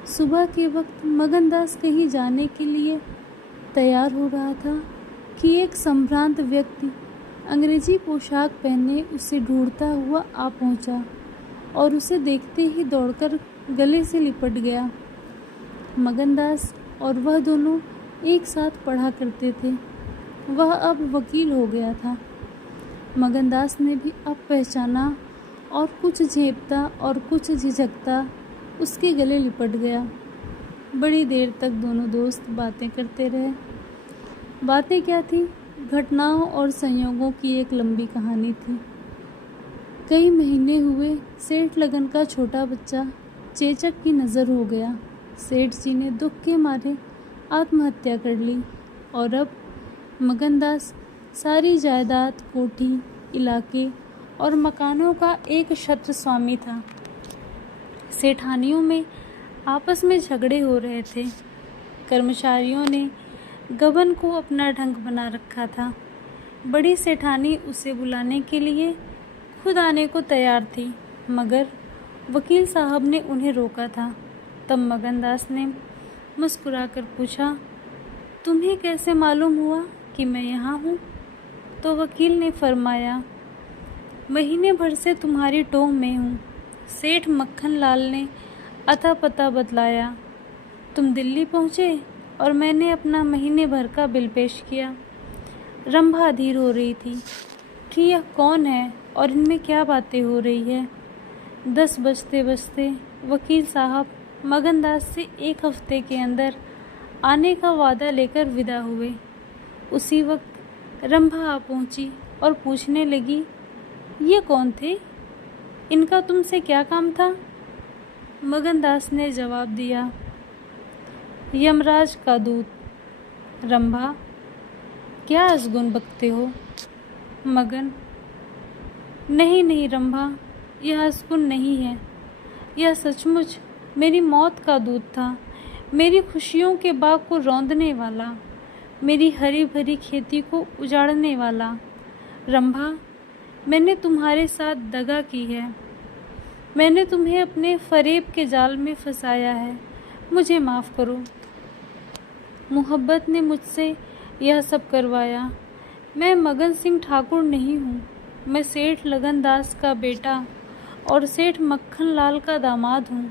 सुबह के वक्त मगनदास कहीं जाने के लिए तैयार हो रहा था कि एक संभ्रांत व्यक्ति अंग्रेजी पोशाक पहने उसे ढूंढता हुआ आ पहुंचा और उसे देखते ही दौड़कर गले से लिपट गया। मगनदास और वह दोनों एक साथ पढ़ा करते थे। वह अब वकील हो गया था। मगनदास ने भी अब पहचाना और कुछ झेपता और कुछ झिझकता उसके गले लिपट गया। बड़ी देर तक दोनों दोस्त बातें करते रहे। बातें क्या थी, घटनाओं और संयोगों की एक लंबी कहानी थी। कई महीने हुए सेठ लगन का छोटा बच्चा चेचक की नज़र हो गया। सेठ जी ने दुख के मारे आत्महत्या कर ली और अब मगनदास सारी जायदाद, कोठी, इलाके और मकानों का एक छत्र स्वामी था। सेठानियों में आपस में झगड़े हो रहे थे। कर्मचारियों ने गबन को अपना ढंग बना रखा था। बड़ी सेठानी उसे बुलाने के लिए खुद आने को तैयार थी, मगर वकील साहब ने उन्हें रोका था। तब मगनदास ने मुस्कुराकर पूछा, तुम्हें कैसे मालूम हुआ कि मैं यहाँ हूँ? तो वकील ने फरमाया, महीने भर से तुम्हारी टोह में हूँ। सेठ मक्खन लाल ने अता पता बतलाया। तुम दिल्ली पहुँचे और मैंने अपना महीने भर का बिल पेश किया। रंभा अधीर हो रही थी कि यह कौन है और इनमें क्या बातें हो रही है। 10 बजते बजते वकील साहब मगनदास से 1 हफ्ते के अंदर आने का वादा लेकर विदा हुए। उसी वक्त रंभा आ पहुंची और पूछने लगी, ये कौन थे? इनका तुमसे क्या काम था? मगनदास ने जवाब दिया, यमराज का दूत। रंभा, क्या असगुन बकते हो? मगन, नहीं नहीं रंभा, यह असगुन नहीं है। यह सचमुच मेरी मौत का दूत था, मेरी खुशियों के बाग को रौंदने वाला, मेरी हरी भरी खेती को उजाड़ने वाला। रंभा, मैंने तुम्हारे साथ दगा की है। मैंने तुम्हें अपने फरेब के जाल में फंसाया है। मुझे माफ़ करो। मोहब्बत ने मुझसे यह सब करवाया। मैं मगन सिंह ठाकुर नहीं हूँ। मैं सेठ लगनदास का बेटा और सेठ मक्खन लाल का दामाद हूँ।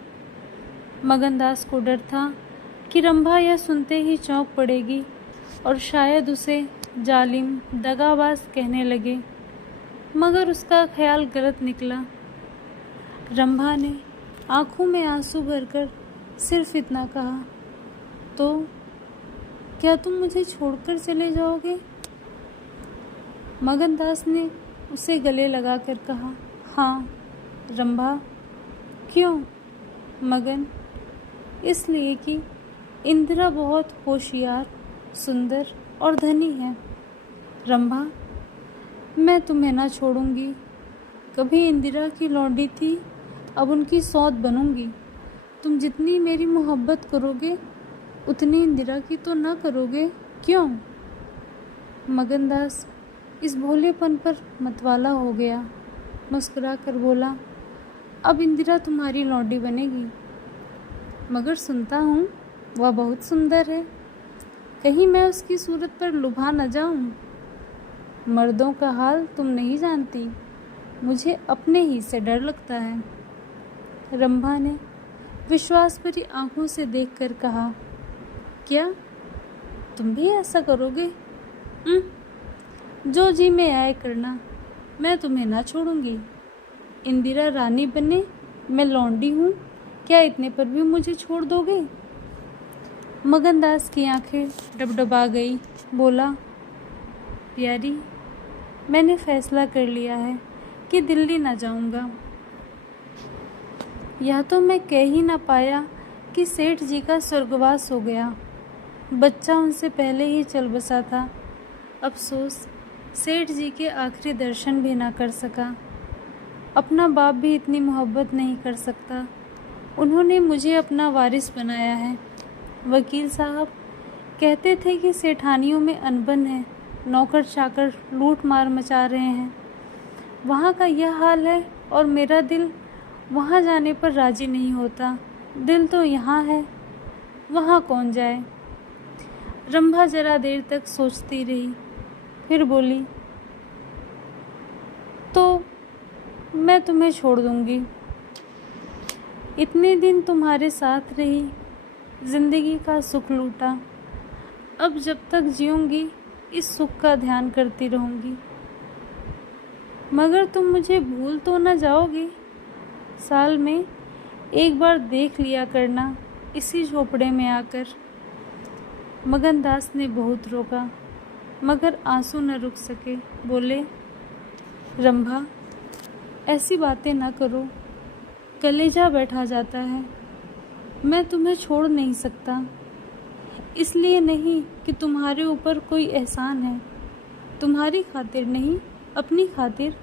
मगनदास को डर था कि रंभा यह सुनते ही चौंक पड़ेगी और शायद उसे जालिम, दगाबाज कहने लगे, मगर उसका ख्याल गलत निकला। रंभा ने आंखों में आंसू भरकर सिर्फ इतना कहा, तो क्या तुम मुझे छोड़कर चले जाओगे? मगनदास ने उसे गले लगाकर कहा, हाँ। रंभा, क्यों? मगन, इसलिए कि इंदिरा बहुत होशियार, सुंदर और धनी है। रंभा, मैं तुम्हें ना छोड़ूंगी। कभी इंदिरा की लौंडी थी, अब उनकी सौत बनूंगी। तुम जितनी मेरी मोहब्बत करोगे उतनी इंदिरा की तो ना करोगे, क्यों? मगनदास इस भोलेपन पर मतवाला हो गया, मुस्कुरा कर बोला, अब इंदिरा तुम्हारी लौंडी बनेगी। मगर सुनता हूँ वह बहुत सुंदर है, कहीं मैं उसकी सूरत पर लुभा न जाऊं। मर्दों का हाल तुम नहीं जानती, मुझे अपने ही से डर लगता है। रंभा ने विश्वास भरी आंखों से देखकर कहा, क्या तुम भी ऐसा करोगे? जो जी में आए करना, मैं तुम्हें ना छोड़ूंगी। इंदिरा रानी बने, मैं लौंडी हूँ, क्या इतने पर भी मुझे छोड़ दोगे? मगनदास की आंखें डबडबा गई, बोला, प्यारी, मैंने फैसला कर लिया है कि दिल्ली ना जाऊंगा। यह तो मैं कह ही ना पाया कि सेठ जी का स्वर्गवास हो गया, बच्चा उनसे पहले ही चल बसा था। अफसोस सेठ जी के आखिरी दर्शन भी ना कर सका। अपना बाप भी इतनी मोहब्बत नहीं कर सकता। उन्होंने मुझे अपना वारिस बनाया है। वकील साहब कहते थे कि सेठानियों में अनबन है, नौकर चाकर लूट मार मचा रहे हैं। वहाँ का यह हाल है और मेरा दिल वहाँ जाने पर राजी नहीं होता। दिल तो यहाँ है, वहाँ कौन जाए? रंभा जरा देर तक सोचती रही, फिर बोली, तो मैं तुम्हें छोड़ दूंगी। इतने दिन तुम्हारे साथ रही, जिंदगी का सुख लूटा, अब जब तक जीऊंगी इस सुख का ध्यान करती रहूंगी। मगर तुम मुझे भूल तो न जाओगी? साल में एक बार देख लिया करना इसी झोपड़े में आकर। मगनदास ने बहुत रोका, मगर आंसू न रुक सके। बोले, रंभा, ऐसी बातें न करो, कलेजा बैठा जाता है। मैं तुम्हें छोड़ नहीं सकता, इसलिए नहीं कि तुम्हारे ऊपर कोई एहसान है, तुम्हारी खातिर नहीं, अपनी खातिर।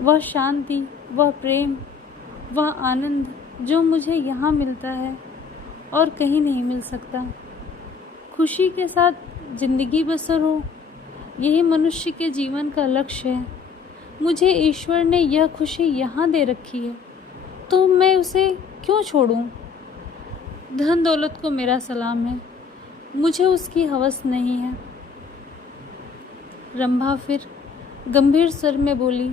वह शांति, वह प्रेम, वह आनंद जो मुझे यहाँ मिलता है और कहीं नहीं मिल सकता। खुशी के साथ जिंदगी बसर हो, यही मनुष्य के जीवन का लक्ष्य है। मुझे ईश्वर ने यह खुशी यहाँ दे रखी है, तो मैं उसे क्यों छोड़ूं? धन दौलत को मेरा सलाम है, मुझे उसकी हवस नहीं है। रंभा फिर गंभीर स्वर में बोली,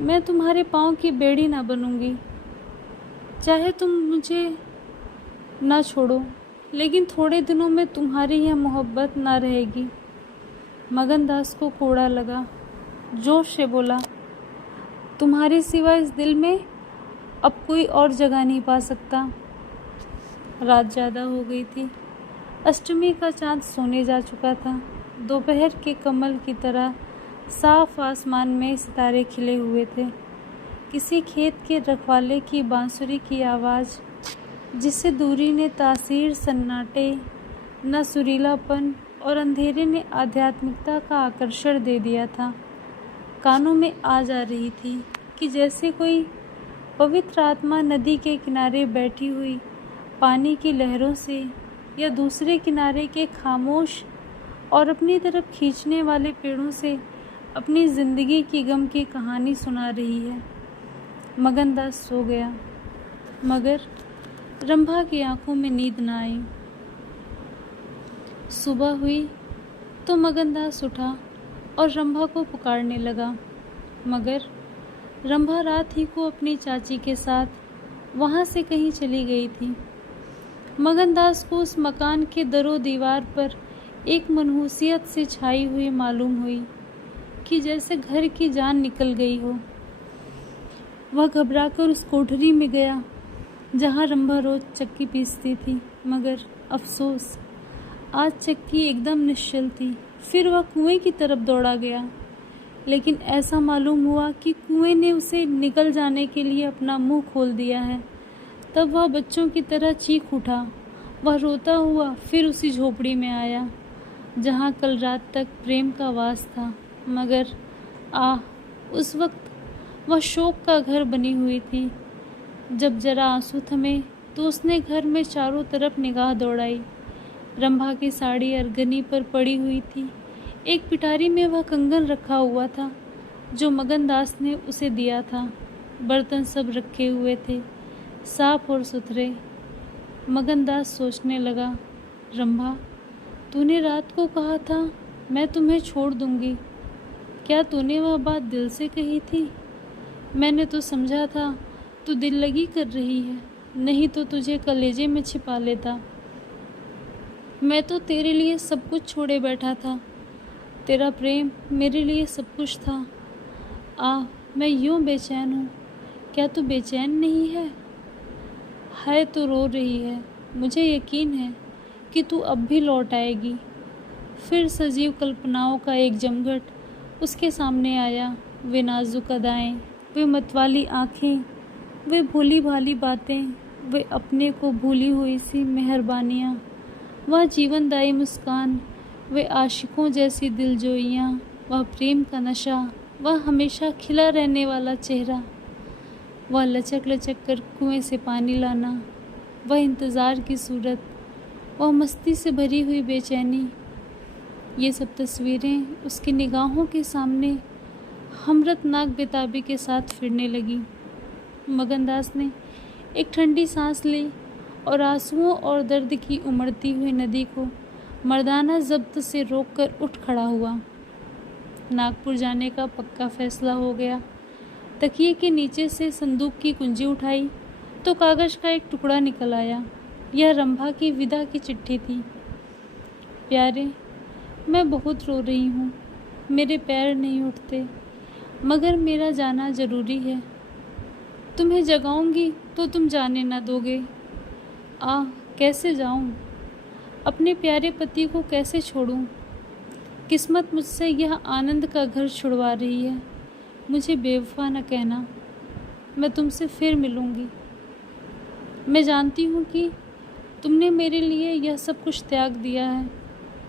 मैं तुम्हारे पाँव की बेड़ी ना बनूंगी। चाहे तुम मुझे ना छोड़ो, लेकिन थोड़े दिनों में तुम्हारी यह मोहब्बत ना रहेगी। मगनदास को कोड़ा लगा, जोश से बोला, तुम्हारे सिवा इस दिल में अब कोई और जगह नहीं पा सकता। रात ज़्यादा हो गई थी, अष्टमी का चाँद सोने जा चुका था। दोपहर के कमल की तरह साफ आसमान में सितारे खिले हुए थे। किसी खेत के रखवाले की बांसुरी की आवाज़, जिससे दूरी ने तासीर, सन्नाटे, न सुरीलापन और अंधेरे ने आध्यात्मिकता का आकर्षण दे दिया था, कानों में आ जा रही थी कि जैसे कोई पवित्र आत्मा नदी के किनारे बैठी हुई पानी की लहरों से या दूसरे किनारे के खामोश और अपनी तरफ खींचने वाले पेड़ों से अपनी ज़िंदगी की गम की कहानी सुना रही है। मगनदास सो गया, मगर रंभा की आंखों में नींद न आई। सुबह हुई तो मगनदास उठा और रंभा को पुकारने लगा, मगर रंभा रात ही को अपनी चाची के साथ वहाँ से कहीं चली गई थी। मगनदास को उस मकान के दरो दीवार पर एक मनहूसियत से छाई हुई मालूम हुई कि जैसे घर की जान निकल गई हो। वह घबराकर उस कोठरी में गया जहाँ रंभा रोज चक्की पीसती थी, मगर अफसोस आज चक्की एकदम निश्चल थी। फिर वह कुएं की तरफ दौड़ा गया, लेकिन ऐसा मालूम हुआ कि कुएं ने उसे निकल जाने के लिए अपना मुंह खोल दिया है। तब वह बच्चों की तरह चीख उठा। वह रोता हुआ फिर उसी झोपड़ी में आया जहाँ कल रात तक प्रेम का वास था। मगर उस वक्त वह शोक का घर बनी हुई थी। जब जरा आंसू थमे तो उसने घर में चारों तरफ निगाह दौड़ाई। रंभा की साड़ी अरगनी पर पड़ी हुई थी। एक पिटारी में वह कंगन रखा हुआ था जो मगनदास ने उसे दिया था। बर्तन सब रखे हुए थे, साफ और सुथरे। मगनदास सोचने लगा, रंभा, तूने रात को कहा था मैं तुम्हें छोड़ दूंगी। क्या तूने वह बात दिल से कही थी? मैंने तो समझा था तू दिल लगी कर रही है, नहीं तो तुझे कलेजे में छिपा लेता। मैं तो तेरे लिए सब कुछ छोड़े बैठा था। तेरा प्रेम मेरे लिए सब कुछ था। मैं यूं बेचैन हूँ। क्या तू बेचैन नहीं है तो रो रही है। मुझे यकीन है कि तू अब भी लौट आएगी। फिर सजीव कल्पनाओं का एक जमघट उसके सामने आया। वे नाजुक अदाएं, वे मतवाली आँखें, वे भोली भाली बातें, वे अपने को भूली हुई सी मेहरबानियाँ, वह जीवनदायी मुस्कान, वे आशिकों जैसी दिलजोइयाँ, वह प्रेम का नशा, वह हमेशा खिला रहने वाला चेहरा, वह लचक लचक कर कुएं से पानी लाना, वह इंतज़ार की सूरत, वह मस्ती से भरी हुई बेचैनी। ये सब तस्वीरें उसकी निगाहों के सामने हमरतनाक बेताबी के साथ फिरने लगी। मगनदास ने एक ठंडी सांस ली और आंसुओं और दर्द की उमड़ती हुई नदी को मर्दाना ज़ब्त से रोककर उठ खड़ा हुआ। नागपुर जाने का पक्का फैसला हो गया। तकिए के नीचे से संदूक की कुंजी उठाई तो कागज़ का एक टुकड़ा निकल आया। यह रंभा की विदा की चिट्ठी थी। प्यारे, मैं बहुत रो रही हूँ। मेरे पैर नहीं उठते, मगर मेरा जाना ज़रूरी है। तुम्हें जगाऊंगी तो तुम जाने ना दोगे। कैसे जाऊं? अपने प्यारे पति को कैसे छोड़ूं? किस्मत मुझसे यह आनंद का घर छुड़वा रही है। मुझे बेवफा न कहना। मैं तुमसे फिर मिलूंगी। मैं जानती हूँ कि तुमने मेरे लिए यह सब कुछ त्याग दिया है,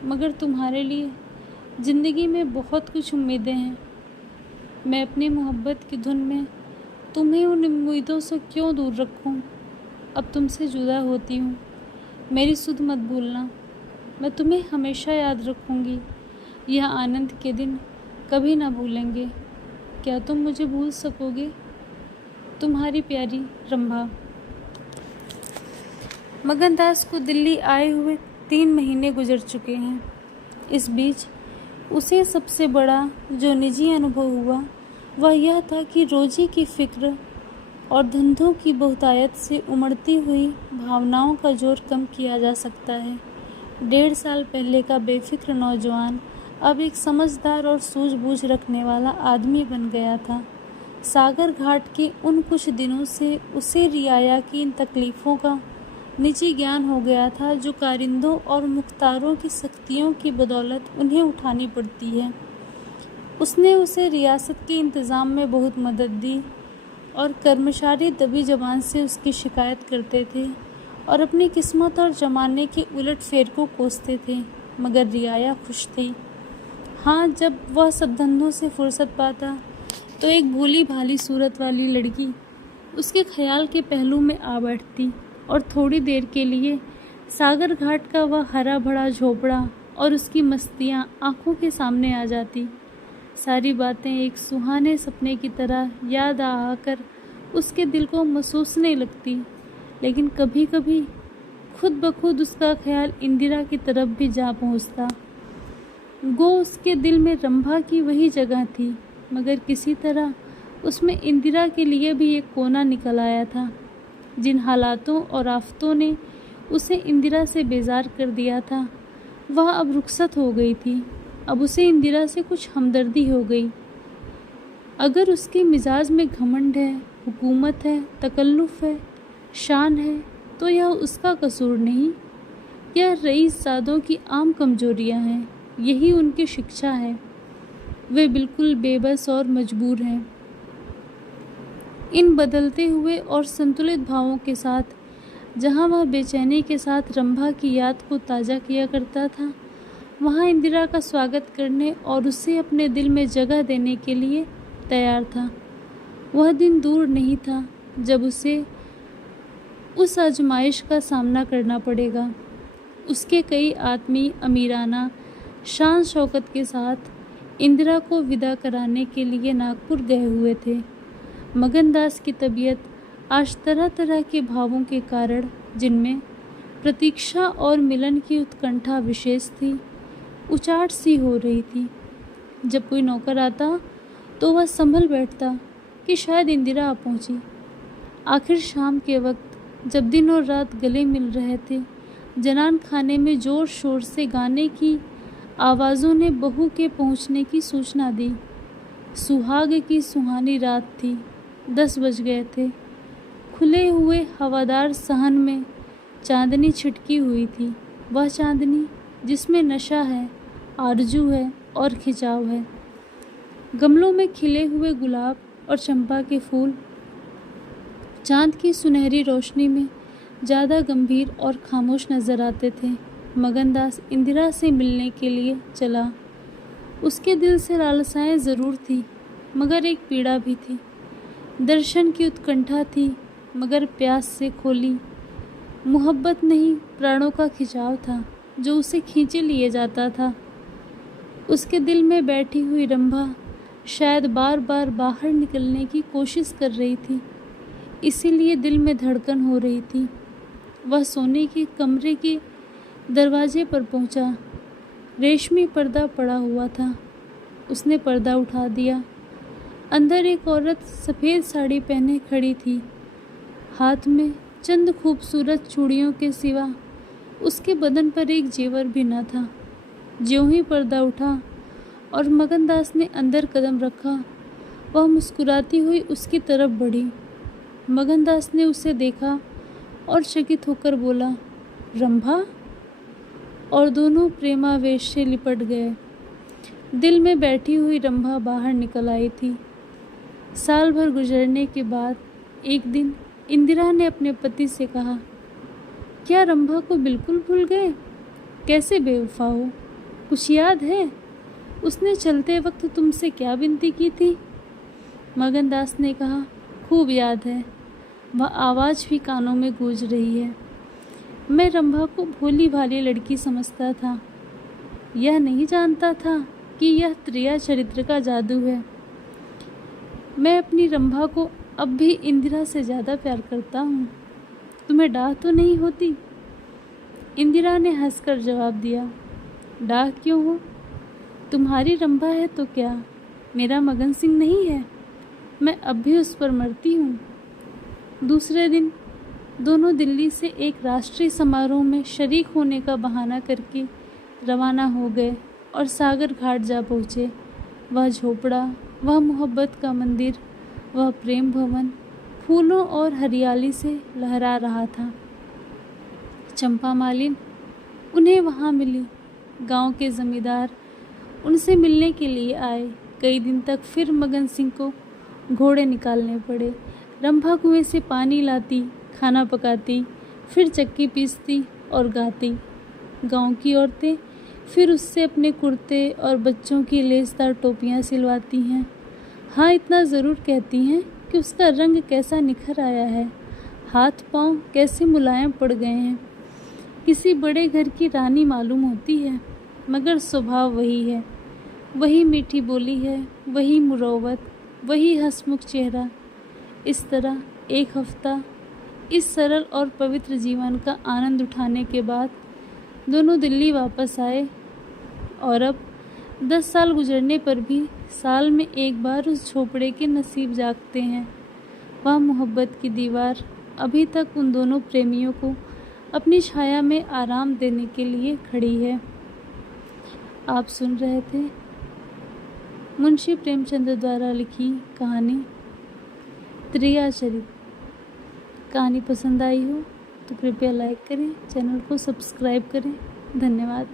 मगर तुम्हारे लिए ज़िंदगी में बहुत कुछ उम्मीदें हैं। मैं अपनी मोहब्बत की धुन में तुम्हें उन उम्मीदों से क्यों दूर रखूं? अब तुमसे जुदा होती हूँ। मेरी सुध मत भूलना। मैं तुम्हें हमेशा याद रखूँगी। यह आनंद के दिन कभी ना भूलेंगे। क्या तुम मुझे भूल सकोगे? तुम्हारी प्यारी रंभा। मगनदास को दिल्ली आए हुए 3 महीने गुजर चुके हैं। इस बीच उसे सबसे बड़ा जो निजी अनुभव हुआ वह यह था कि रोजी की फिक्र और धंधों की बहुतायत से उमड़ती हुई भावनाओं का जोर कम किया जा सकता है। 1.5 साल पहले का बेफिक्र नौजवान अब एक समझदार और सूझबूझ रखने वाला आदमी बन गया था। सागर घाट के उन कुछ दिनों से उसे रियाया की इन तकलीफ़ों का निजी ज्ञान हो गया था जो कारिंदों और मुख्तारों की सख्तियों की बदौलत उन्हें उठानी पड़ती है। उसने उसे रियासत के इंतज़ाम में बहुत मदद दी और कर्मचारी दबी जबान से उसकी शिकायत करते थे और अपनी किस्मत और ज़माने के उलट फेर को कोसते थे, मगर रियाया खुश थी। जब वह सब धंधों से फुर्सत पाता तो एक भोली भाली सूरत वाली लड़की उसके ख्याल के पहलू में आ बैठती और थोड़ी देर के लिए सागर घाट का वह हरा भरा झोपड़ा और उसकी मस्तियाँ आँखों के सामने आ जाती। सारी बातें एक सुहाने सपने की तरह याद आकर उसके दिल को महसूसने लगती, लेकिन कभी कभी खुद ब खुद उसका ख्याल इंदिरा की तरफ भी जा पहुंचता। गो उसके दिल में रंभा की वही जगह थी, मगर किसी तरह उसमें इंदिरा के लिए भी एक कोना निकल आया था। जिन हालातों और आफतों ने उसे इंदिरा से बेजार कर दिया था वह अब रुखसत हो गई थी। अब उसे इंदिरा से कुछ हमदर्दी हो गई। अगर उसके मिजाज में घमंड है, हुकूमत है, तकल्लुफ़ है, शान है, तो यह उसका कसूर नहीं। यह रईस ज़ादों की आम कमजोरियां हैं। यही उनकी शिक्षा है। वे बिल्कुल बेबस और मजबूर हैं। इन बदलते हुए और संतुलित भावों के साथ जहाँ वह बेचैनी के साथ रंभा की याद को ताज़ा किया करता था, वहाँ इंदिरा का स्वागत करने और उसे अपने दिल में जगह देने के लिए तैयार था। वह दिन दूर नहीं था जब उसे उस आजमाइश का सामना करना पड़ेगा। उसके कई आदमी अमीराना शान शौकत के साथ इंदिरा को विदा कराने के लिए नागपुर गए हुए थे। मगनदास की तबीयत आज तरह तरह के भावों के कारण, जिनमें प्रतीक्षा और मिलन की उत्कंठा विशेष थी, उचाट सी हो रही थी। जब कोई नौकर आता तो वह संभल बैठता कि शायद इंदिरा आ पहुंची। आखिर शाम के वक्त जब दिन और रात गले मिल रहे थे, जनान खाने में जोर शोर से गाने की आवाज़ों ने बहू के पहुंचने की सूचना दी। सुहाग की सुहानी रात थी। 10 बज गए थे। खुले हुए हवादार सहन में चांदनी छिटकी हुई थी। वह चांदनी जिसमें नशा है, आरजू है और खिंचाव है। गमलों में खिले हुए गुलाब और चंपा के फूल चांद की सुनहरी रोशनी में ज़्यादा गंभीर और खामोश नजर आते थे। मगनदास इंदिरा से मिलने के लिए चला। उसके दिल से लालसाएं ज़रूर थी, मगर एक पीड़ा भी थी। दर्शन की उत्कंठा थी, मगर प्यास से खोली। मोहब्बत नहीं, प्राणों का खिंचाव था जो उसे खींचे लिए जाता था। उसके दिल में बैठी हुई रंभा शायद बार बार बाहर निकलने की कोशिश कर रही थी, इसीलिए दिल में धड़कन हो रही थी। वह सोने के कमरे के दरवाजे पर पहुंचा। रेशमी पर्दा पड़ा हुआ था। उसने पर्दा उठा दिया। अंदर एक औरत सफ़ेद साड़ी पहने खड़ी थी। हाथ में चंद खूबसूरत चूड़ियों के सिवा उसके बदन पर एक जेवर भी न था। ज्यों ही पर्दा उठा और मगनदास ने अंदर कदम रखा, वह मुस्कुराती हुई उसकी तरफ बढ़ी। मगनदास ने उसे देखा और चकित होकर बोला, रंभा? और दोनों प्रेमावेश से लिपट गए। दिल में बैठी हुई रंभा बाहर निकल आई थी। साल भर गुजरने के बाद एक दिन इंदिरा ने अपने पति से कहा, क्या रंभा को बिल्कुल भूल गए? कैसे बेवफा हो, कुछ याद है? उसने चलते वक्त तुमसे क्या विनती की थी? मगनदास ने कहा, खूब याद है। वह आवाज़ भी कानों में गूंज रही है। मैं रंभा को भोली भाली लड़की समझता था। यह नहीं जानता था कि यह त्रिया चरित्र का जादू है। मैं अपनी रंभा को अब भी इंदिरा से ज़्यादा प्यार करता हूँ। तुम्हें डाह तो नहीं होती? इंदिरा ने हंसकर जवाब दिया, डाह क्यों हो? तुम्हारी रंभा है तो क्या, मेरा मगन सिंह नहीं है? मैं अब भी उस पर मरती हूँ। दूसरे दिन दोनों दिल्ली से एक राष्ट्रीय समारोह में शरीक होने का बहाना करके रवाना हो गए और सागर घाट जा पहुँचे। वह झोपड़ा, वह मोहब्बत का मंदिर, वह प्रेम भवन फूलों और हरियाली से लहरा रहा था। चंपा मालिन उन्हें वहाँ मिली। गांव के जमींदार उनसे मिलने के लिए आए। कई दिन तक फिर मगन सिंह को घोड़े निकालने पड़े। रंभा कुएं से पानी लाती, खाना पकाती, फिर चक्की पीसती और गाती। गांव की औरतें फिर उससे अपने कुर्ते और बच्चों की लेसदार टोपियां सिलवाती हैं। हाँ, इतना ज़रूर कहती हैं कि उसका रंग कैसा निखर आया है, हाथ पांव कैसे मुलायम पड़ गए हैं। किसी बड़े घर की रानी मालूम होती है, मगर स्वभाव वही है। वही मीठी बोली है, वही मुरौवत, वही हंसमुख चेहरा। इस तरह एक हफ्ता इस सरल और पवित्र जीवन का आनंद उठाने के बाद दोनों दिल्ली वापस आए। और अब 10 साल गुजरने पर भी साल में एक बार उस झोपड़े के नसीब जागते हैं। वह मोहब्बत की दीवार अभी तक उन दोनों प्रेमियों को अपनी छाया में आराम देने के लिए खड़ी है। आप सुन रहे थे मुंशी प्रेमचंद द्वारा लिखी कहानी त्रिया चरित्र। कहानी पसंद आई हो तो कृपया लाइक करें, चैनल को सब्सक्राइब करें। धन्यवाद।